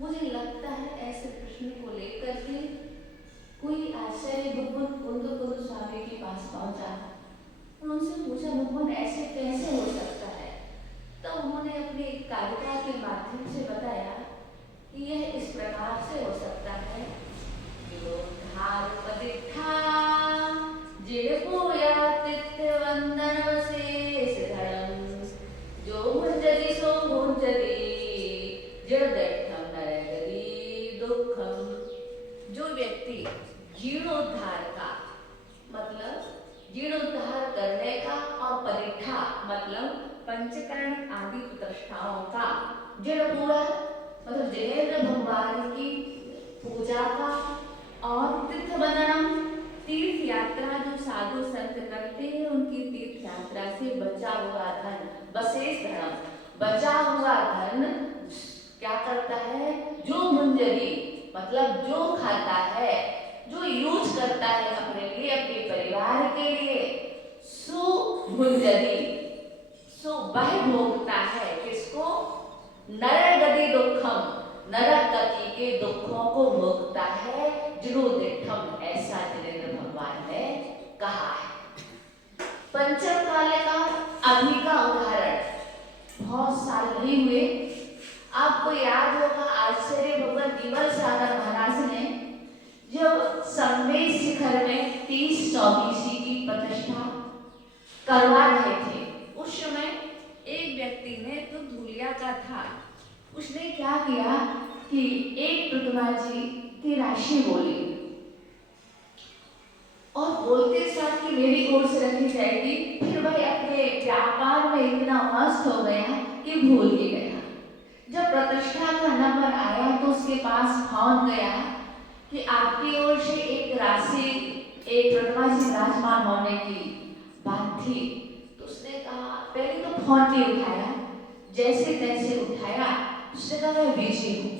मुझे लगता है ऐसे प्रश्न को लेकर के कोई आचार्य भगवान कुंद स्वामी के पास पहुंचा और उनसे पूछा, भगवान ऐसे कैसे हो सकता है? तो उन्होंने अपनी कारिका के माध्यम से बताया कि यह इस प्रकार से हो सकता है। धार पदिठा जिड़ पूया तिथ्य वंदन शेष धर्म जो मुंजरी सो मुंजरी जड़ दैठम नरगरी दुखम। जो व्यक्ति जीर्णोद्धार का मतलब जीर्णोद्धार करने का और परिठा मतलब पंचकरण आदि प्रतिष्ठाओं का, जड़ पूरा मतलब जिनेन्द्र भगवान की पूजा का और तीर्थ वंदनम तीर्थ यात्रा जो साधु संत करते हैं उनकी तीर्थ यात्रा से बचा हुआ धन, बशेष धर्म बचा हुआ धन क्या करता है? जो मुंजरी मतलब जो खाता है, जो यूज करता है अपने लिए अपने परिवार के लिए, सो मुंजरी सो वह भोगता है किसको? नरक गति दुखम नरक गति के दुखों को भोगता है जिनोदिठम, ऐसा जिनेन्द्र भगवान ने कहा है। पंचम काले का अभी का उदाहरण, बहुत साल नहीं हुए, आपको याद होगा आचार्य भगवान विमल सागर महाराज ने जब संवेद शिखर में 30-24 की प्रतिष्ठा करवा रहे थे, उस समय एक व्यक्ति ने तो धूलिया का था, उसने क्या किया कि एक प्रतिमा जी की राशि बोली और बोलते साथ कि मेरी ओर से रखी जाएगी। फिर वह अपने व्यापार में इतना मस्त हो गया कि भूल ही गया। जब प्रतिष्ठा का नंबर आया तो उसके पास फोन गया कि आपकी ओर से एक राशि एक प्रतिमा जी विराजमान होने की बात थी। तो उसने कहा, पहले तो फोन नहीं उठाया, जैसे तैसे उठाया, उसने कहा मैं बिजी हूँ।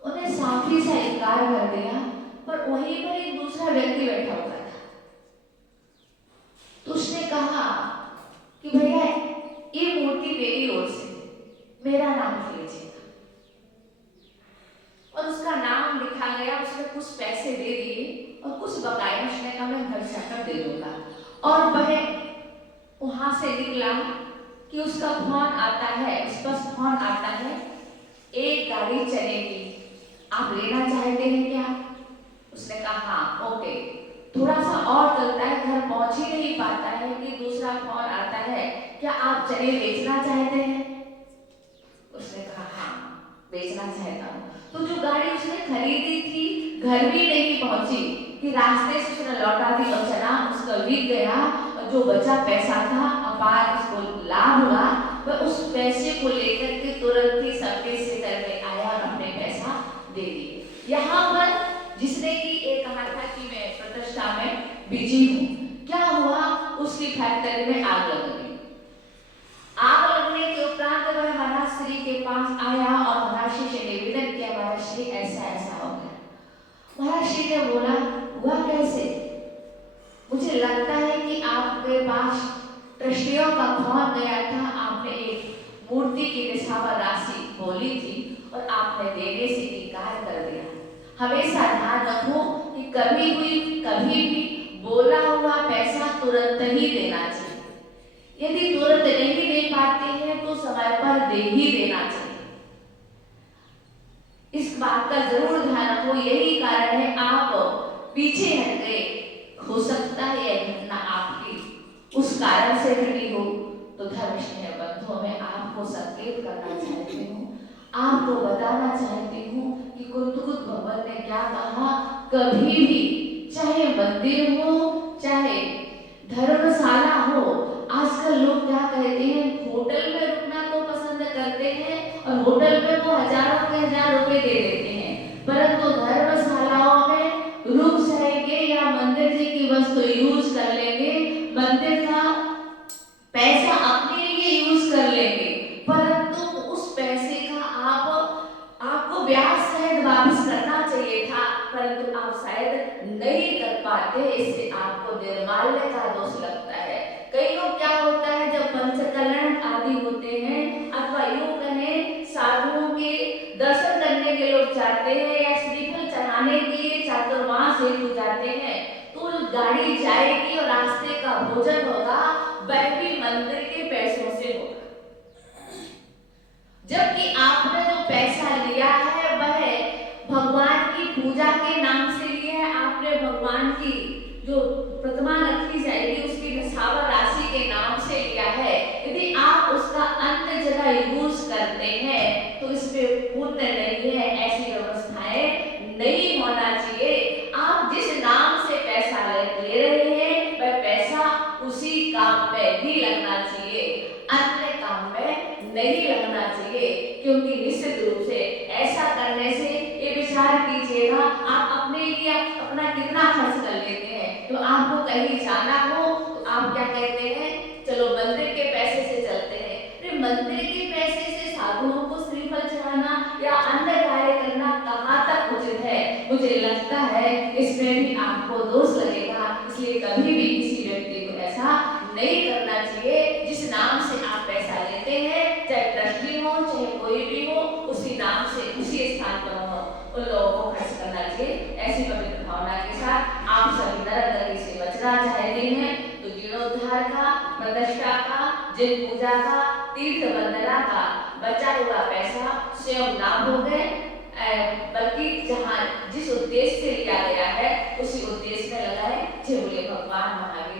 उन्हें साफी सा इनकार कर दिया, पर वहीं पर एक दूसरा व्यक्ति बैठा हुआ था। तो उसने कहा कि भैया ये मूर्ति मेरी ओर से, मेरा नाम लीजिएगा। और उसका नाम लिखा गया, उसने कुछ पैसे दे दिए और कुछ बकाया, उसने कहा मैं घर जाकर दे दूंगा। और वह वहां से निकला कि उसका फोन आता है, उस पर फोन आता है, एक गाड़ी चलेगी, आप लेना चाहते हैं क्या? उसने कहा हाँ ओके। थोड़ा सा और चलता है, घर पहुंच ही नहीं पाता है कि दूसरा फोन आता है, क्या आप चने बेचना चाहते हैं? उसने कहा हाँ बेचना चाहता हूँ। तो जो गाड़ी उसने खरीदी थी घर भी नहीं पहुंची कि रास्ते से उसने लौटा दी और चना उसका बिक गया, और जो बचा पैसा था अपार उसको लाभ हुआ, वह उस पैसे को लेकर के तुरंत ही सबके शिखर में आया और अपने पैसा दे दिए। यहाँ पर जिसने कि ये कहा था कि मैं प्रतिष्ठा में बिजी हूँ, क्या हुआ? उसकी फैक्ट्री में आग लग गई। आग लगने के उपरांत वह महाराज श्री के पास आया और महाराज श्री से निवेदन किया, महाराज श्री ऐसा ऐसा हो गया। महाराज श्री ने बोला हुआ कैसे? मुझे लगता है कि आपके पास ट्रस्टियों का फोन गया था, आपने एक मूर्ति की निछावर राशि बोली थी और आपने देने से इनकार कर दिया। हमेशा ध्यान रखो कि कभी भी बोला हुआ पैसा तुरंत ही देना चाहिए। यदि तुरंत नहीं दे पाते हैं तो समय पर दे ही देना चाहिए। इस बात का जरूर ध्यान रखो, यही कारण है आप पीछे हट गए। हो सकता है यह घटना आपकी उस कारण से घटी हो। तो धर्मस्नेह बंधुओं में आपको संकेत करना चाहती हूँ, आपको बताना चाहती हूँ कि कुंतुकुत भगवान ने क्या कहा, कभी भी चाहे मंदिर हो चाहे धर्मशाला हो, आजकल लोग क्या कहते हैं, होटल में रुकना तो पसंद करते हैं और होटल में वो हजारों के हजार रुपए दे देते हैं, परंतु धर्मशालाओं में रुक जाएंगे या मंदिर जी की वस्तु यूज कर लेंगे, मंदिर का पैसा अपने लिए यूज कर लेंगे, परंतु उस पैसे का आपको ब्याज सहित वापस करना चाहिए था, परंतु आप शायद नहीं कर पाते, इससे आपको निर्माल्य का दोष लगता है। कई लोग क्या होता है, जब पंचकल्याण आदि होते हैं अथवा यूं कहें साधुओं के दर्शन करने जाते हैं या श्रीफल चढ़ाने के लिए चातुर्मास हेतु जाते हैं, तो गाड़ी जाएगी और रास्ते का भोजन होगा वह भी मंदिर के पैसों से होगा। जबकि आपने जो पैसा लिया है वह भगवान की पूजा के नाम से लिया है, आपने भगवान की जो प्रतिमा रखी जाएगी उसकी निछावर राशि के नाम से लिया है। यदि आप उसका अन्य जगह यूज करते हैं तो इसमें पुण्य नहीं है, ऐसी व्यवस्थाएं नहीं होना चाहिए। आप जिस नाम से पैसा ले रहे हैं वह पैसा उसी काम में ही लगना चाहिए, अन्य काम में नहीं लगना चाहिए। क्योंकि निश्चित रूप से ऐसा करने से ये विचार कीजिएगा, आप अपने लिए अपना कितना खर्च कर लेते हैं। तो आपको कहीं जाना हो तो आप क्या कहते हैं, चलो मंदिर के पैसे से चलते हैं। फिर मंदिर के पैसे से साधुओं को श्रीफल चढ़ाना या अन्य कार्य करना कहाँ तक उचित है? मुझे लगता है इसमें भी आपको दोष लगेगा। इसलिए कभी भी किसी व्यक्ति को ऐसा नहीं करना चाहिए। जिस नाम से आप पैसा लेते हैं, चाहे ट्रस्टी हो चाहे कोई भी हो, उसी नाम से उसी स्थान पर हो उन लोगों को खर्च करना चाहिए। ऐसी पवित्र भावना के साथ आप सभी नरक गति से बचना चाहते हैं तो जीर्णोद्धार का, प्रतिष्ठा का, जिन पूजा का, तीर्थ वंदना का बचा हुआ पैसा स्वयं ना भोगे, बल्कि जहाँ जिस उद्देश्य से लिया गया है उसी उद्देश्य में लगाए। जय बोले भगवान महावीर।